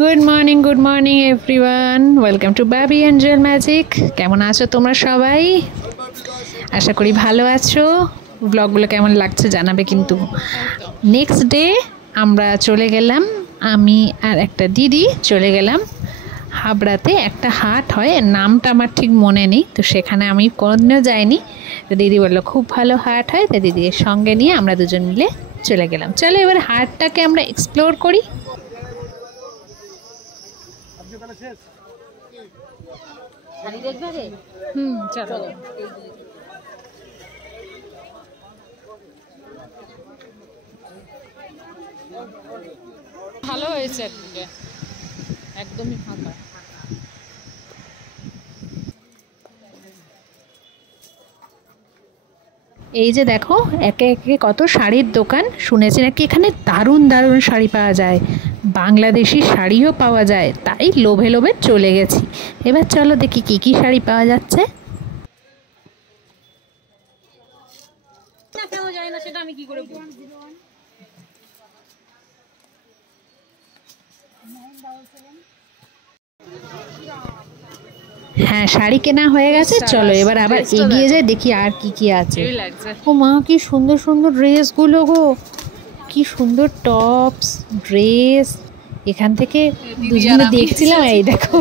Good morning everyone, welcome to Babi Angel magic. কেমন আছো তোমরা সবাই? আশা করি ভালো আছো। ব্লগগুলো কেমন লাগছে জানাবে কিন্তু। নেক্সট ডে আমরা চলে গেলাম, আমি আর একটা দিদি চলে গেলাম হাবড়াতে। একটা হাট হয়, নামটা আমার ঠিক মনে নেই, তো সেখানে আমি কোনোদিনও যাইনি। তো দিদি বললো খুব ভালো হাট হয়, তো দিদির সঙ্গে নিয়ে আমরা দুজন মিলে চলে গেলাম। চলো এবার হাটটাকে আমরা এক্সপ্লোর করি। চলো। ভালো হয়েছে, একদমই ফাঁকা। এই যে দেখো একে একে কত শাড়ির দোকান। শুনেছি নাকি এখানে দারুণ দারুণ শাড়ি পাওয়া যায়, বাংলাদেশি শাড়িও পাওয়া যায়, তাই লোভে লোভে চলে গেছি। এবার চলো দেখি কি কি শাড়ি পাওয়া যাচ্ছে। হ্যাঁ, শাড়ি কেনা হয়ে গেছে, চলো এবার আবার এগিয়ে যাই, দেখি আর কি কি আছে। ও মা, কি সুন্দর সুন্দর ড্রেসগুলো গো, কি সুন্দর টপস ড্রেস। এখান থেকে দুজনে দেখছিলাম, এই দেখো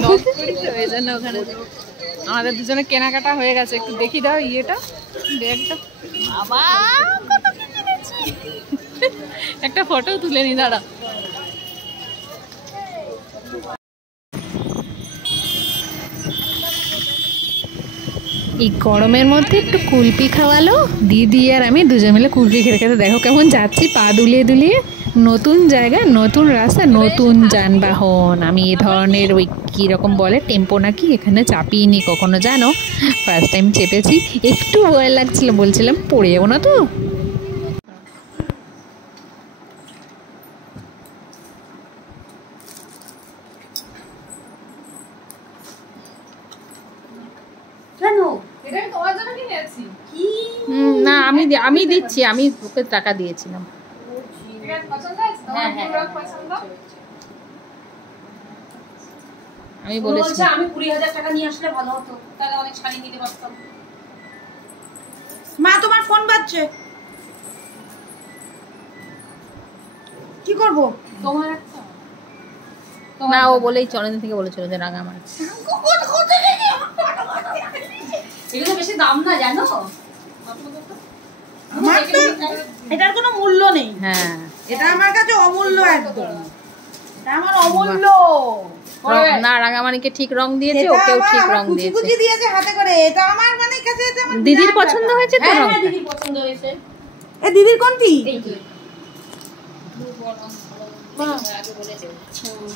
আমাদের দুজনে কেনাকাটা হয়ে গেছে। একটু দেখি দাও ইয়েটা, ব্যাগটা। বাবা কত কিনেছি, একটা ফটো তুলে নি, দাঁড়া। এই গরমের মধ্যে একটু কুলপি খাওয়ালো দিদি আর আমি দুজন মিলে। কুলপি খেতে খেতে দেখো কেমন যাচ্ছি, পা দুলিয়ে দুলিয়ে। নতুন জায়গা, নতুন রাস্তা, নতুন যানবাহন। আমি এ ধরনের ওই কীরকম বলে টেম্পো নাকি, এখানে চাপিয়ে নি কখনো, জানো, ফার্স্ট টাইম চেপেছি। একটু ভয় লাগছিল, বলছিলাম পড়ে যাবো না তো। না আমি দিচ্ছি, আমি ওকে টাকা দিয়েছিলাম। আমি বলেছি আমি 20,000 টাকা নিয়ে আসলে ভালো হতো, তাহলে অনেক শাড়ি নিতে পারতাম। মা তোমার ফোন বাজছে, কি করব? তোমার একটা না, ও বলেই চলেন থেকে বলেছিল যে রাঙামাটি। এগুলো বেশি দাম না, জানো, এটার কোনো মূল্য নেই। হ্যাঁ, এটা আমার কাছে অমূল্য, একদম এটা আমার অমূল্য। না, রাঙামাটিকে ঠিক রং দিয়েছে, ওকেও ঠিক রং দিয়েছে, কুচি দিয়েছে হাতে করে। এটা আমার মানে কাছে দিদির পছন্দ হয়েছে তো। হ্যাঁ, দিদির পছন্দ হয়েছে। এ দিদির কোনটি?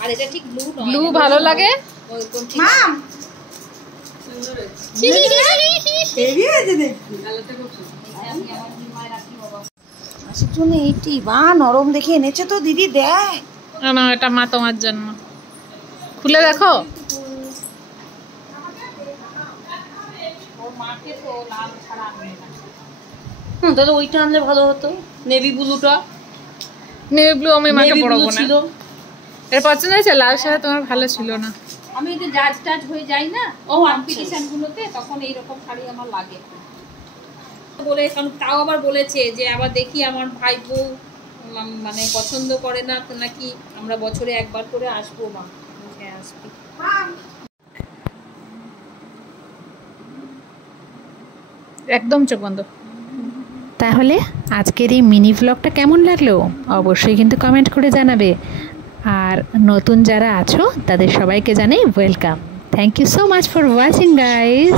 আর এটা ঠিক ব্লু, ব্লু ভালো লাগে। মাম এইটি বা নরম দেখে এনেছে তো দিদি, দেখ না, এটা মা তোমার জন্য। খুলে দেখো। দাদা ওইটা আনলে ভালো হতো, নেভি ব্লুটা। নেভি ব্লু আমি মাকে পড়াবো না। এর পছন্দ হয়েছে, লাল সাদা তোমার ভালো ছিল না। আমি তো জাজ টাজ হয়ে যাই না ও কম্পিটিশন গুলোতে, তখন এইরকম শাড়ি আমার লাগে বলে। কারণ তাও আবার বলেছে যে আবার দেখি আমার ভাই বউ মানে পছন্দ করে না নাকি, আমরা বছরে একবার করে আসবো। মা আসবি, একদম চোখ বন্ধ। তাহলে আজকের এই মিনি ভ্লগটা কেমন লাগলো অবশ্যই কিন্তু কমেন্ট করে জানাবে। আর নতুন যারা আছো তাদের সবাইকে জানাই welcome. Thank you so much for watching guys.